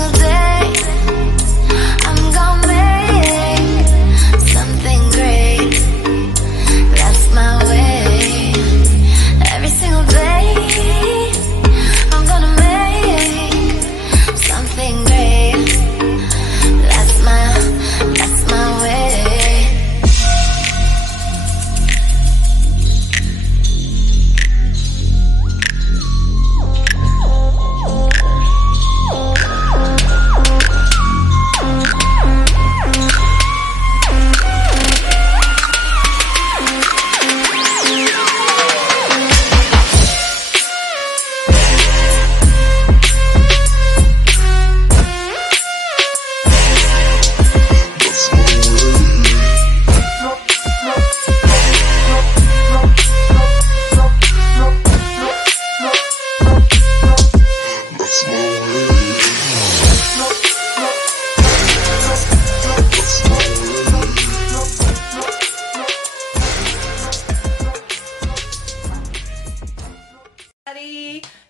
single day I'm gonna make something great. That's my way. Every single day I'm gonna make something great. That's my way.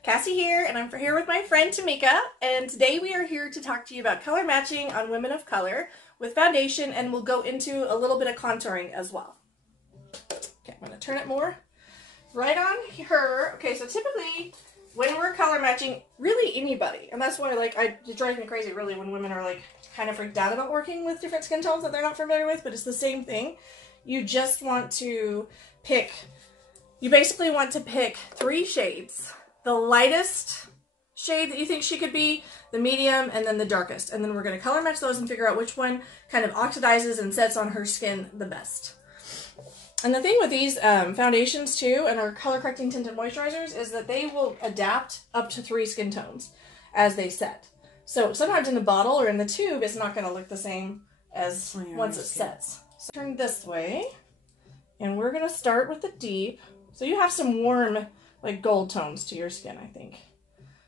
Cassie here, and I'm here with my friend Tamika, and today we are here to talk to you about color matching on women of color with foundation, and we'll go into a little bit of contouring as well. Okay, I'm going to turn it more right on her. Okay, so typically when we're color matching, really anybody, and that's why it drives me crazy really when women are like kind of freaked out about working with different skin tones that they're not familiar with, but it's the same thing. You just want to pick, you basically want to pick 3 shades. The lightest shade that you think she could be, the medium, and then the darkest. And then we're going to color match those and figure out which one kind of oxidizes and sets on her skin the best. And the thing with these foundations too, and our color correcting tinted moisturizers, is that they will adapt up to 3 skin tones as they set. So sometimes in the bottle or in the tube, it's not going to look the same as once it sets. So turn this way, and we're going to start with the deep. So you have some warm, like gold tones to your skin, I think.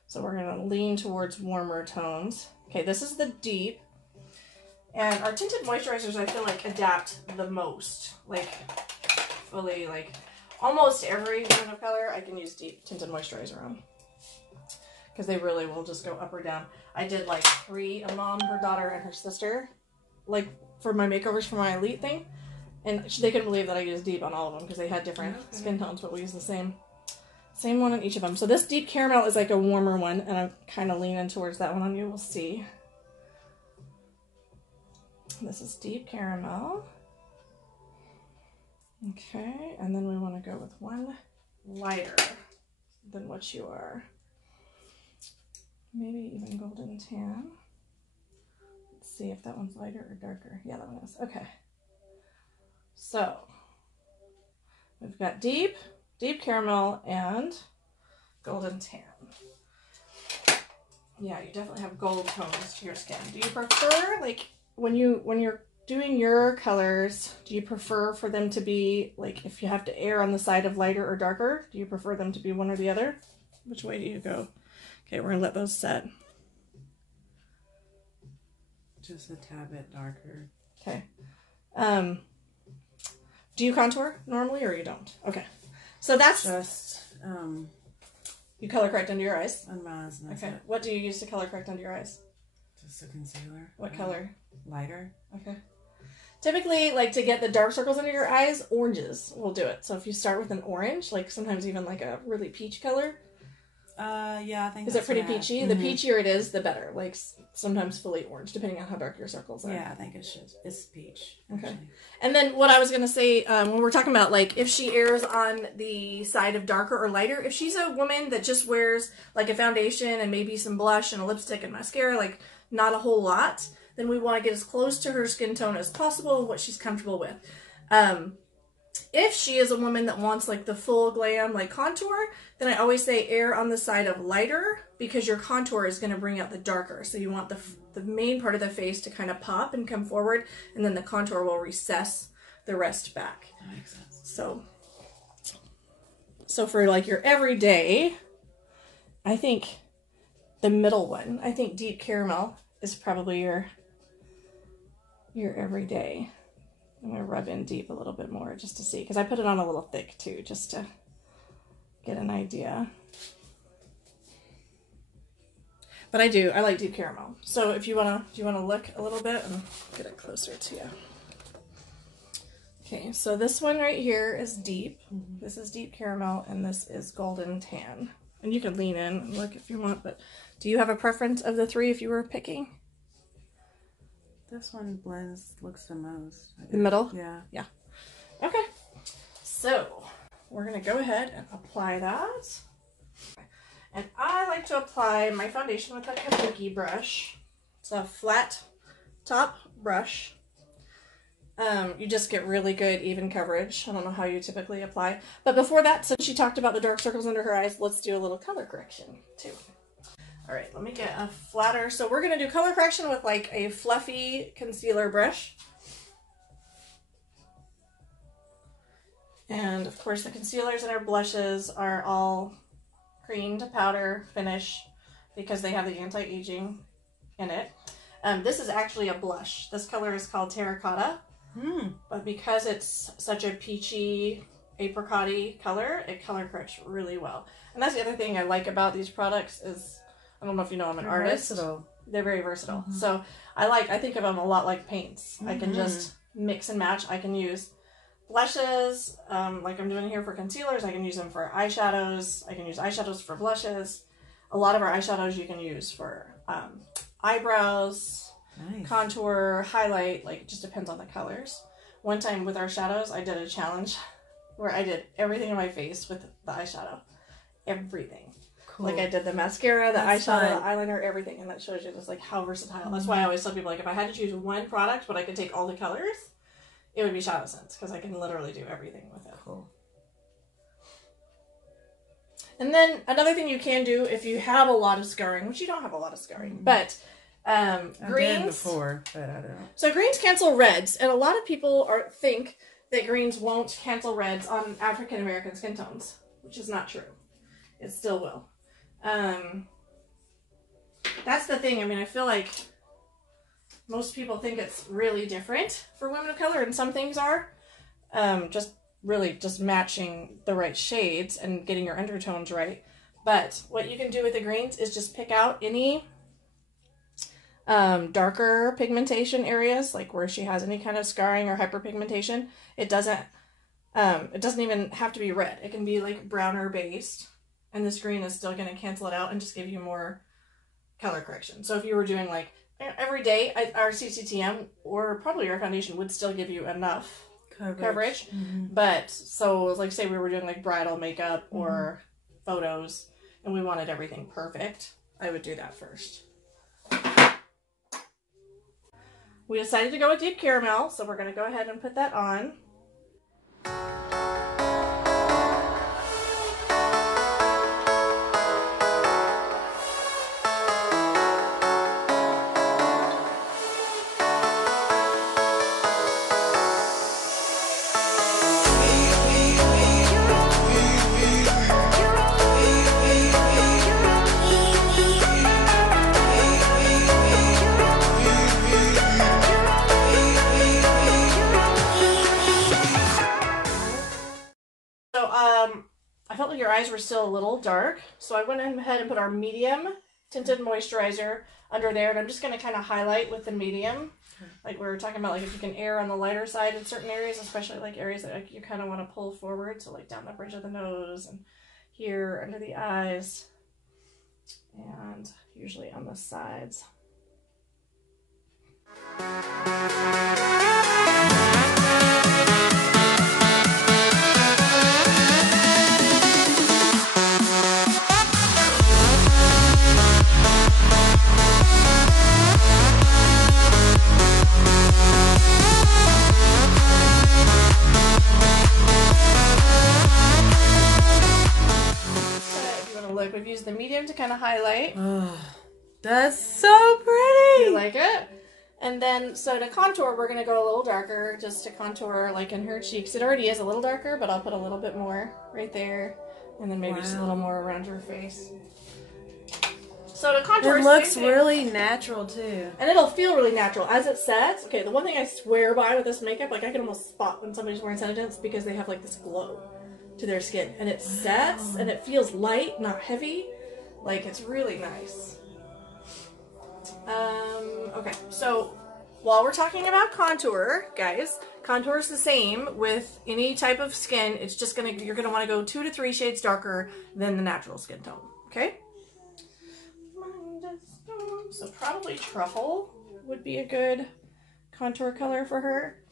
So we're going to lean towards warmer tones. Okay, this is the deep. And our tinted moisturizers, I feel like, adapt the most. Like, fully, like, almost every woman of color, I can use deep tinted moisturizer on. Because they really will just go up or down. I did, like, 3, a mom, her daughter, and her sister, like, for my makeovers for my elite thing. And they couldn't believe that I used deep on all of them, because they had different skin tones, but we use the same one on each of them. So this deep caramel is like a warmer one, and I'm kind of leaning towards that one on you. We'll see. This is deep caramel. Okay, and then we want to go with one lighter than what you are. Maybe even golden tan. Let's see if that one's lighter or darker. Yeah, that one is. Okay. So we've got deep caramel, and golden tan. Yeah, you definitely have gold tones to your skin. Do you prefer, like, when you're doing your colors, do you prefer for them to be, like, if you have to err on the side of lighter or darker, do you prefer them to be one or the other? Which way do you go? Okay, we're gonna let those set. Just a tad bit darker. Okay. Do you contour normally, or you don't? Okay. So that's just, you color correct under your eyes? On my eyes. Okay. What do you use to color correct under your eyes? Just a concealer. What color? Lighter. Okay. Typically, like, to get the dark circles under your eyes, oranges will do it. So if you start with an orange, like sometimes even like a really peach color. Yeah, I think is it pretty peachy? Mm-hmm. The peachier it is, the better. Like sometimes fully orange, depending on how dark your circles are. Yeah, I think it's peach. Okay. Actually. And then what I was gonna say when we're talking about, like, if she errs on the side of darker or lighter, if she's a woman that just wears like a foundation and maybe some blush and a lipstick and mascara, like not a whole lot, then we want to get as close to her skin tone as possible and what she's comfortable with. If she is a woman that wants like the full glam, like contour, then I always say err on the side of lighter, because your contour is going to bring out the darker. So you want the main part of the face to kind of pop and come forward, and then the contour will recess the rest back. That makes sense. So for like your everyday, I think the middle one, I think deep caramel is probably your everyday. I'm going to rub in deep a little bit more just to see, because I put it on a little thick too, just to get an idea. But I like deep caramel. So if you wanna, do you wanna look a little bit and get it closer to you? Okay, so this one right here is deep. This is deep caramel, and this is golden tan. And you can lean in and look if you want, but do you have a preference of the three if you were picking? This one looks the most. The middle? Yeah. Yeah. Okay. So we're gonna go ahead and apply that. And I like to apply my foundation with a kabuki brush. It's a flat top brush. You just get really good even coverage. I don't know how you typically apply. But before that, since she talked about the dark circles under her eyes, let's do a little color correction too. All right, let me get a flatter. So we're gonna do color correction with like a fluffy concealer brush. And of course the concealers and our blushes are all cream to powder finish because they have the anti-aging in it. This is actually a blush. This color is called Terra Cotta. But because it's such a peachy, apricot-y color, it color corrects really well. And that's the other thing I like about these products is, I don't know if you know, I'm an artist. Versatile. They're very versatile. So I think of them a lot like paints. I can just mix and match. I can use blushes, like I'm doing here for concealers. I can use them for eyeshadows. I can use eyeshadows for blushes. A lot of our eyeshadows you can use for eyebrows, contour, highlight, like it just depends on the colors. One time with our shadows, I did a challenge where I did everything in my face with the eyeshadow. Everything. Cool. Like I did the mascara, the eyeshadow, the eyeliner, everything. And that shows you just like how versatile. That's why I always tell people, like, if I had to choose one product but I could take all the colors, it would be ShadowSense, because I can literally do everything with it. Cool. And then another thing you can do if you have a lot of scarring, which you don't have a lot of scarring, but greens. Before, but I don't. So greens cancel reds, and a lot of people think that greens won't cancel reds on African American skin tones, which is not true. It still will. That's the thing. I mean, I feel like most people think it's really different for women of color, and some things are. Just matching the right shades and getting your undertones right. But what you can do with the greens is just pick out any darker pigmentation areas, like where she has any kind of scarring or hyperpigmentation. It doesn't even have to be red. It can be like browner based, and this green is still going to cancel it out and just give you more color correction. So if you were doing like every day, our CCTM or probably our foundation would still give you enough coverage. But so like say we were doing like bridal makeup or photos and we wanted everything perfect, I would do that first. We decided to go with deep caramel, so we're going to go ahead and put that on. I felt like your eyes were still a little dark, so I went ahead and put our medium tinted moisturizer under there, and I'm just going to kind of highlight with the medium. Like we were talking about, like if you can err on the lighter side in certain areas, especially like areas that like, you kind of want to pull forward, so like down the bridge of the nose and here under the eyes, and usually on the sides. We've used the medium to kind of highlight. Oh, that's so pretty. You like it? And then, so to contour, we're going to go a little darker, just to contour like in her cheeks. It already is a little darker, but I'll put a little bit more right there. And then maybe just a little more around her face. So to contour, it looks really natural too. And it'll feel really natural as it sets. Okay, the one thing I swear by with this makeup, like I can almost spot when somebody's wearing SeneGence because they have like this glow to their skin, and it sets and it feels light, not heavy. Like it's really nice. Okay, so while we're talking about contour, guys, contour is the same with any type of skin. It's just you're gonna want to go 2 to 3 shades darker than the natural skin tone. Okay. So probably Truffle would be a good contour color for her.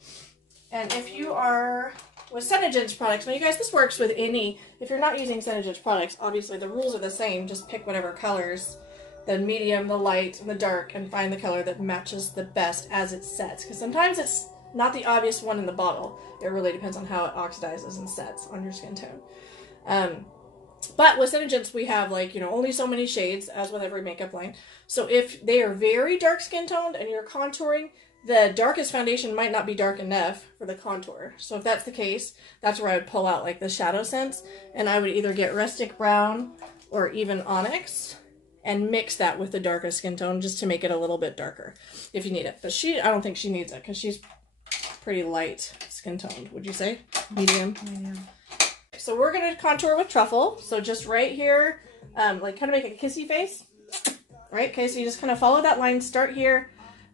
And if you are with SeneGence products, now you guys, this works with any. If you're not using SeneGence products, obviously the rules are the same. Just pick whatever colors, the medium, the light, and the dark, and find the color that matches the best as it sets. Because sometimes it's not the obvious one in the bottle. It really depends on how it oxidizes and sets on your skin tone. But with SeneGence, we have like, only so many shades, as with every makeup line. So if they are very dark skin toned and you're contouring, the darkest foundation might not be dark enough for the contour. So if that's the case, that's where I would pull out like the ShadowSense, and I would either get Rustic Brown or even Onyx and mix that with the darkest skin tone just to make it a little bit darker if you need it. But I don't think she needs it because she's pretty light skin toned. Would you say? Medium? Medium. So we're going to contour with Truffle. So just right here, like kind of make a kissy face, right? Okay, so you just kind of follow that line, start here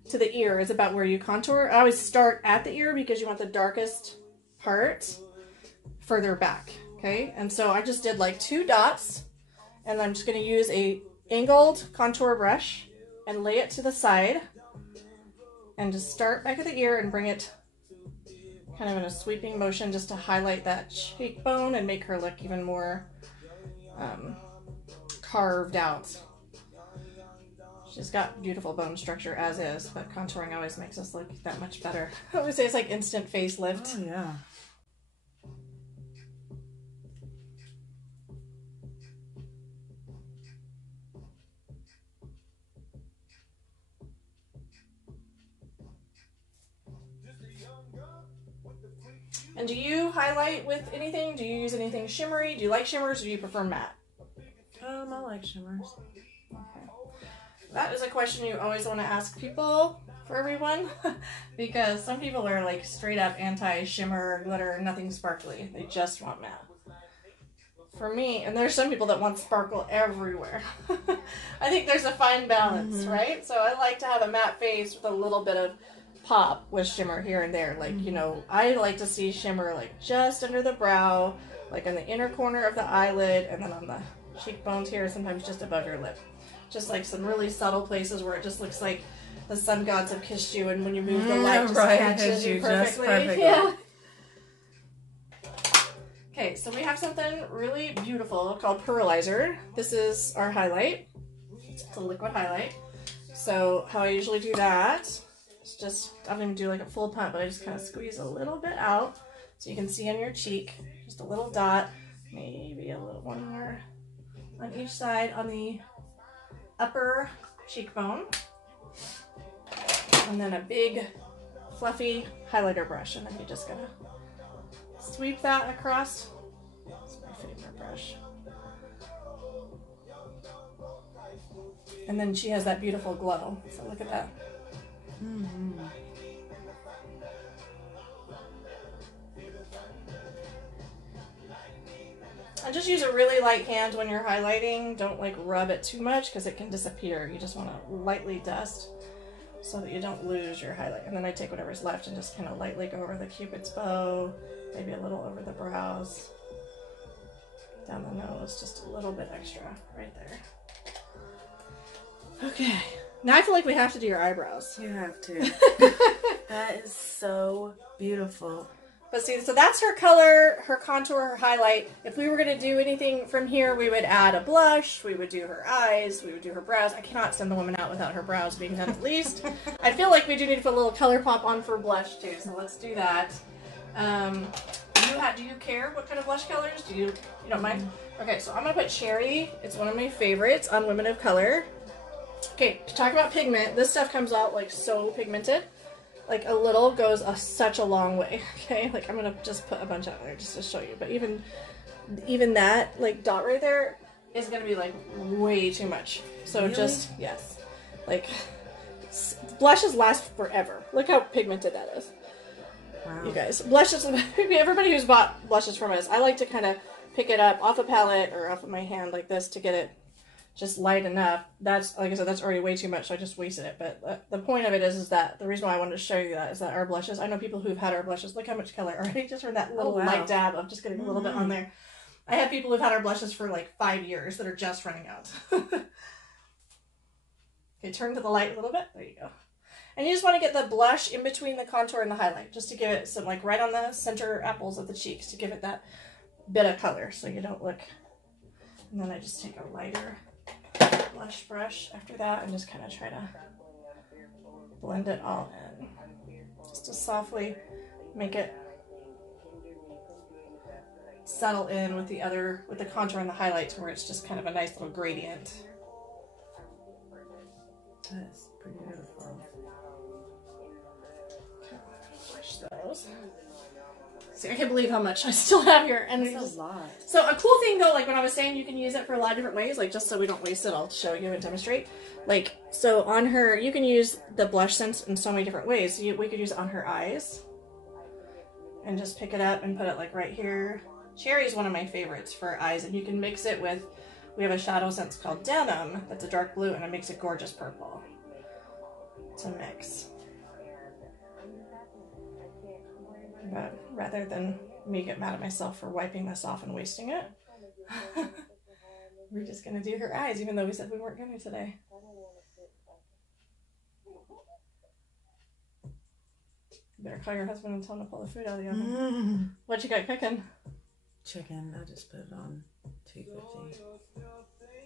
to the ear is about where you contour. I always start at the ear because you want the darkest part further back, okay? And so I just did like 2 dots, and I'm just going to use a angled contour brush and lay it to the side and just start back at the ear and bring it kind of in a sweeping motion just to highlight that cheekbone and make her look even more carved out. She's got beautiful bone structure as is, but contouring always makes us look that much better. I would say it's like instant facelift. Oh, yeah. And do you highlight with anything? Do you use anything shimmery? Do you like shimmers or do you prefer matte? I like shimmers. That is a question you always want to ask people for everyone because some people are like straight up anti-shimmer, glitter, nothing sparkly. They just want matte. For me, and there's some people that want sparkle everywhere. I think there's a fine balance, right? So I like to have a matte face with a little bit of pop with shimmer here and there. Like, I like to see shimmer like just under the brow, like in the inner corner of the eyelid, and then on the cheekbones here, sometimes just above your lip. Just like some really subtle places where it just looks like the sun gods have kissed you, and when you move the light, just catches you perfectly. Yeah. Okay, so we have something really beautiful called Pearlizer. This is our highlight. It's a liquid highlight. So how I usually do that is just, I don't even do like a full pump, but I just kind of squeeze a little bit out so you can see on your cheek, just a little dot, maybe a little one more on each side on the upper cheekbone, and then a big fluffy highlighter brush, and then you're just gonna sweep that across. That's my favorite brush. And then she has that beautiful glow, so look at that. And just use a really light hand when you're highlighting. Don't like rub it too much because it can disappear. You just want to lightly dust so that you don't lose your highlight. And then I take whatever's left and just kind of lightly go over the cupid's bow, maybe a little over the brows, down the nose, just a little bit extra right there. Okay, now I feel like we have to do your eyebrows. You have to. That is so beautiful. But see, so that's her color, her contour, her highlight. If we were going to do anything from here, we would add a blush, we would do her eyes, we would do her brows. I cannot send the woman out without her brows being done at least. I feel like we do need to put a little color pop on for blush too, so let's do that. Do you care what kind of blush colors? You don't mind? Okay, so I'm going to put Cherry. It's one of my favorites on women of color. Okay, to talk about pigment, this stuff comes out like so pigmented. Like a little goes such a long way, okay? Like I'm gonna just put a bunch out there just to show you. But even that like dot right there is gonna be like way too much. So really? Just, yes. Like blushes last forever. Look how pigmented that is. Wow. You guys, blushes, everybody who's bought blushes from us, I like to kind of pick it up off a palette or off of my hand like this to get it just light enough. That's, like I said, that's already way too much, so I just wasted it. But the point of it is that the reason why I wanted to show you that is that our blushes, I know people who've had our blushes, look how much color already just from that little light dab of just getting a little bit on there. I have people who've had our blushes for like 5 years that are just running out. Okay, turn to the light a little bit. There you go. And you just want to get the blush in between the contour and the highlight, just to give it some, like right on the center apples of the cheeks, to give it that bit of color so you don't look. And then I just take a lighter blush brush after that and just kind of try to blend it all in. Just to softly make it settle in with the contour and the highlights, where it's just kind of a nice little gradient. That's pretty beautiful. Okay, wash those. See, I can't believe how much I still have here. And That's a lot. So a cool thing though, like when I was saying you can use it for a lot of different ways, like just so we don't waste it, I'll show you and demonstrate. Like, so on her, you can use the BlushSense in so many different ways. We could use it on her eyes and just pick it up and put it like right here. Cherry is one of my favorites for eyes, and you can mix it with, we have a ShadowSense called Denim that's a dark blue, and it makes a gorgeous purple to mix. But rather than me get mad at myself for wiping this off and wasting it, we're just going to do her eyes, even though we said we weren't going to today. You better call your husband and tell him to pull the food out of the oven. What you got cooking? Chicken. I just put it on 250.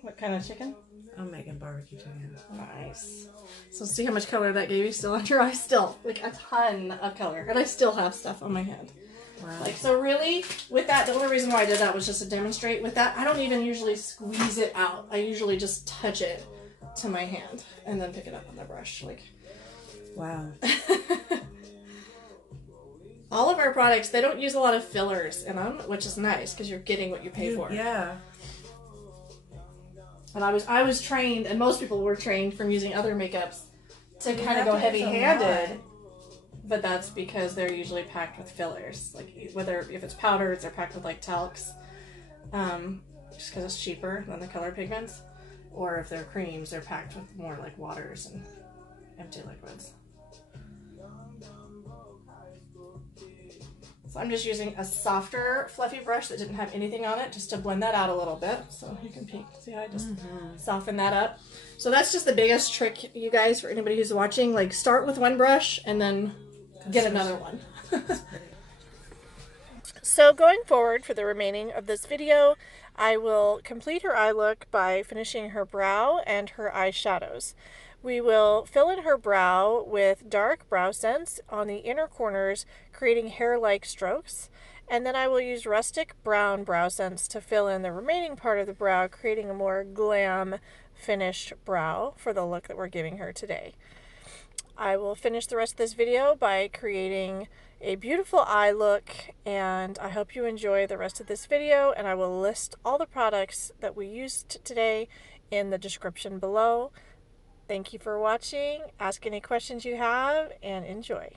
What kind of chicken? I'm making barbecue chicken. Nice. So see how much color that gave you still on your eye? Still, like a ton of color. And I still have stuff on my hand. Wow. Like, so really, with that, the only reason why I did that was just to demonstrate. With that, I don't even usually squeeze it out. I usually just touch it to my hand and then pick it up on the brush. Like, wow. All of our products, they don't use a lot of fillers in them, which is nice because you're getting what you pay for. Yeah. And I was trained, and most people were trained from using other makeups to kind of go heavy-handed. But that's because they're usually packed with fillers. Like, whether if it's powders, they're packed with like talcs, just because it's cheaper than the color pigments. Or if they're creams, they're packed with more like waters and empty liquids. So I'm just using a softer, fluffy brush that didn't have anything on it, just to blend that out a little bit. So you can peek. See how I just soften that up? So that's just the biggest trick, you guys, for anybody who's watching. Like, start with one brush and then get another one. So going forward for the remaining of this video, I will complete her eye look by finishing her brow and her eyeshadows. We will fill in her brow with dark BrowSense on the inner corners, creating hair-like strokes. And then I will use Rustic Brown BrowSense to fill in the remaining part of the brow, creating a more glam finished brow for the look that we're giving her today. I will finish the rest of this video by creating a beautiful eye look, and I hope you enjoy the rest of this video, and I will list all the products that we used today in the description below. Thank you for watching. Ask any questions you have and enjoy.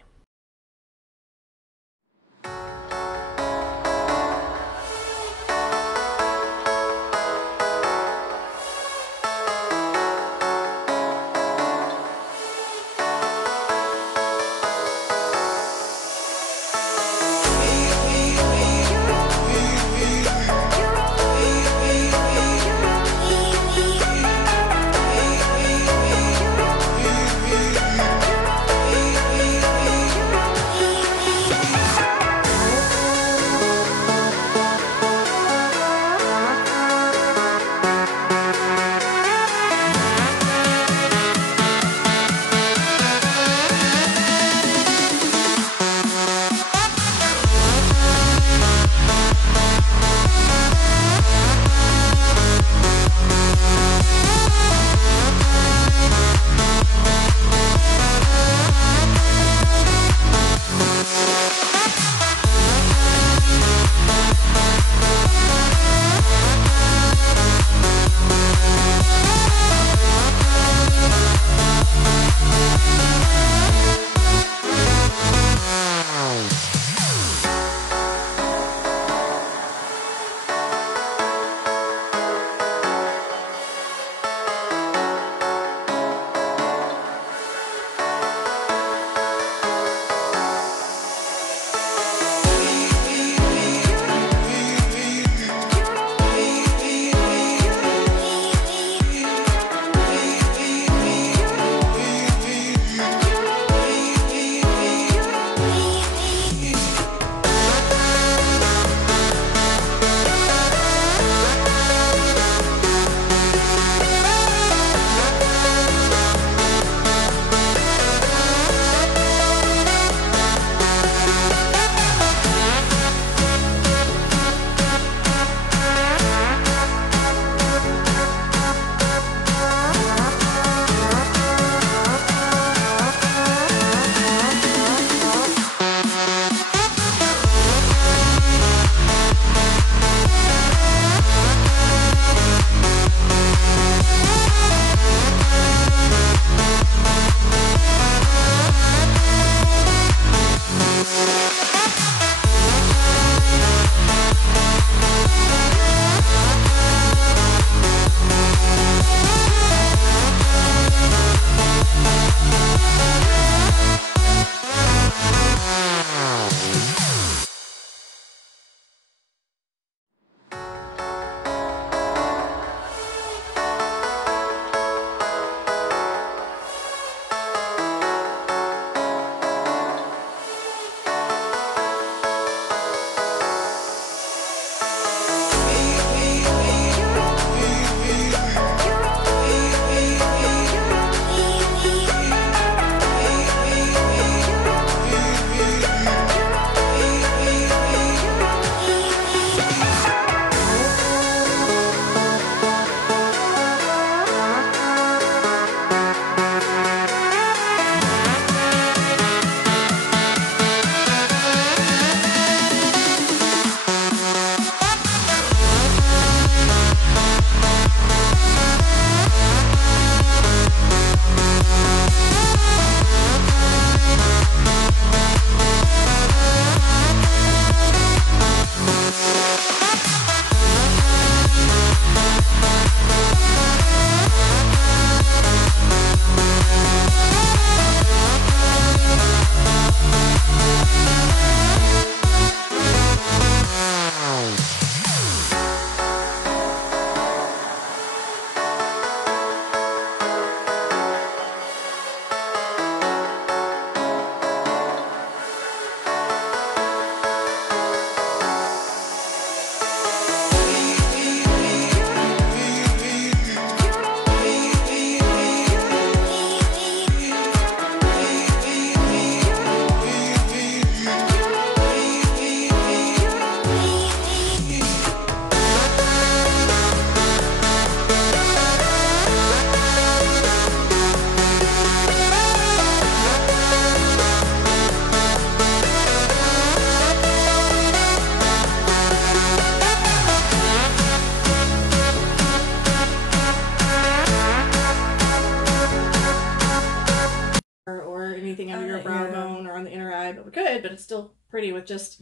describe it, we could, but it's still pretty with just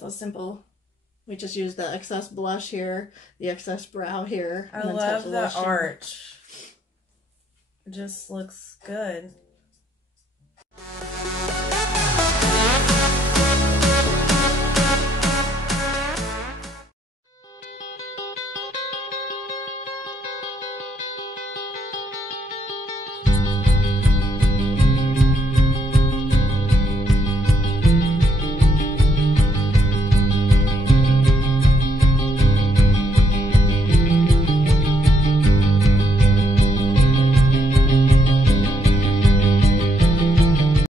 those simple. We just use the excess blush here, the excess brow here. I love the arch. It just looks good.